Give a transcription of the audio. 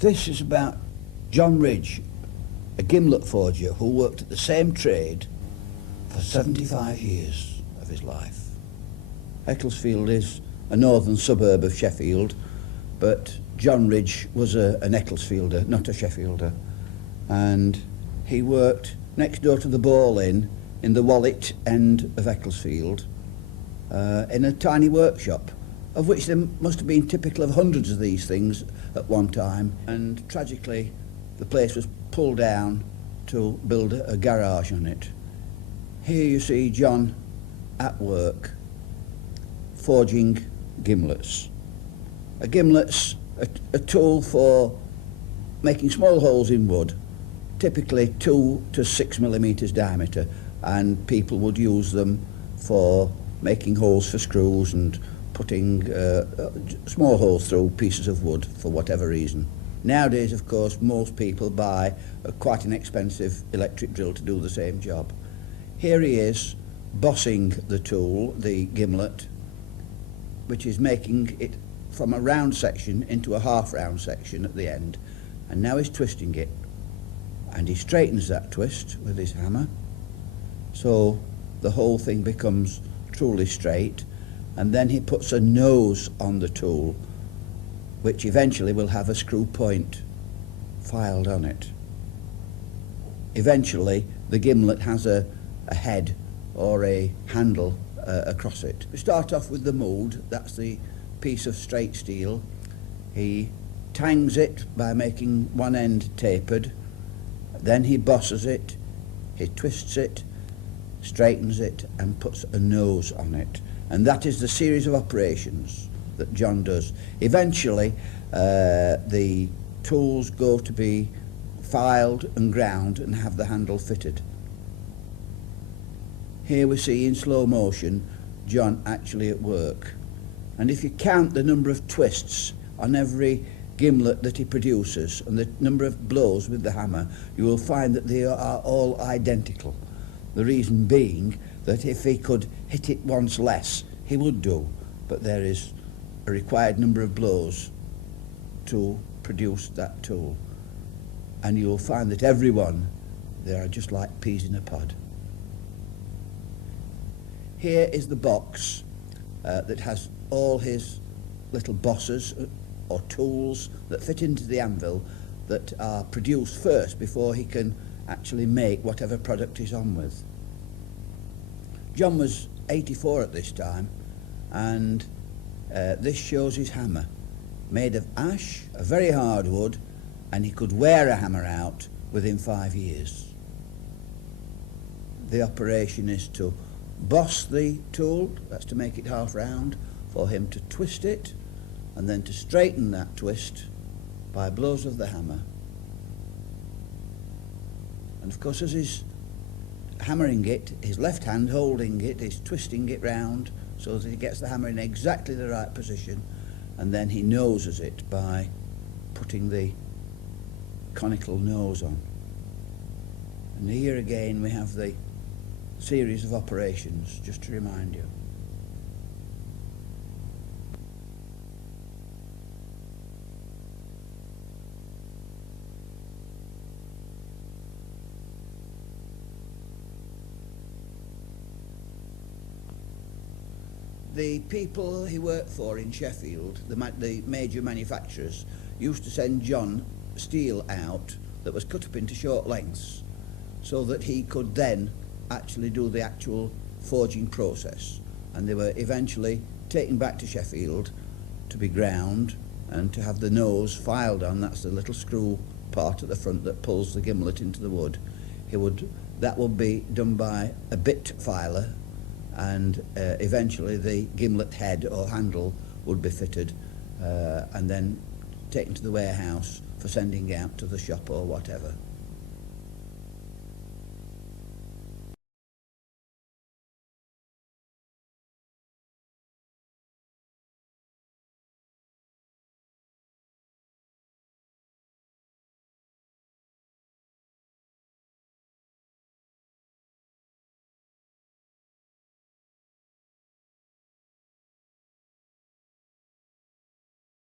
This is about John Ridge, a gimlet forger who worked at the same trade for 75 years of his life. Ecclesfield is a northern suburb of Sheffield, but John Ridge was an Ecclesfielder, not a Sheffielder, and he worked next door to the Ball Inn in the Wallet end of Ecclesfield in a tiny workshop, of which there must have been typical of hundreds of these things at one time, and tragically the place was pulled down to build a garage on it. Here you see John at work forging gimlets. A gimlet's a tool for making small holes in wood, typically 2 to 6 millimetres diameter, and people would use them for making holes for screws and putting small holes through pieces of wood for whatever reason. Nowadays, of course, most people buy quite an expensive electric drill to do the same job. Here he is bossing the tool, the gimlet, which is making it from a round section into a half round section at the end, and now he's twisting it, and he straightens that twist with his hammer, so the whole thing becomes truly straight, and then he puts a nose on the tool which eventually will have a screw point filed on it. Eventually the gimlet has a head or a handle across it. We start off with the mould, that's the piece of straight steel. He tangs it by making one end tapered, then he bosses it, he twists it, straightens it and puts a nose on it, and that is the series of operations that John does. Eventually the tools go to be filed and ground and have the handle fitted. Here we see in slow motion John actually at work, and if you count the number of twists on every gimlet that he produces and the number of blows with the hammer, you will find that they are all identical. The reason being that if he could hit it once less, he would do, but there is a required number of blows to produce that tool, and you will find that every one, they are just like peas in a pod. Here is the box that has all his little bosses or tools that fit into the anvil that are produced first before he can actually make whatever product he's on with. John was 84 at this time, and this shows his hammer, made of ash, a very hard wood, and he could wear a hammer out within 5 years. The operation is to boss the tool, that's to make it half round, for him to twist it, and then to straighten that twist by blows of the hammer. And of course, as he's hammering it, his left hand holding it is twisting it round so that he gets the hammer in exactly the right position, and then he noses it by putting the conical nose on. And here again we have the series of operations, just to remind you. The people he worked for in Sheffield, the major manufacturers, used to send John steel out that was cut up into short lengths so that he could then actually do the actual forging process, and they were eventually taken back to Sheffield to be ground and to have the nose filed on. That's the little screw part at the front that pulls the gimlet into the wood. That would be done by a bit filer, and eventually the gimlet head or handle would be fitted and then taken to the warehouse for sending out to the shop or whatever.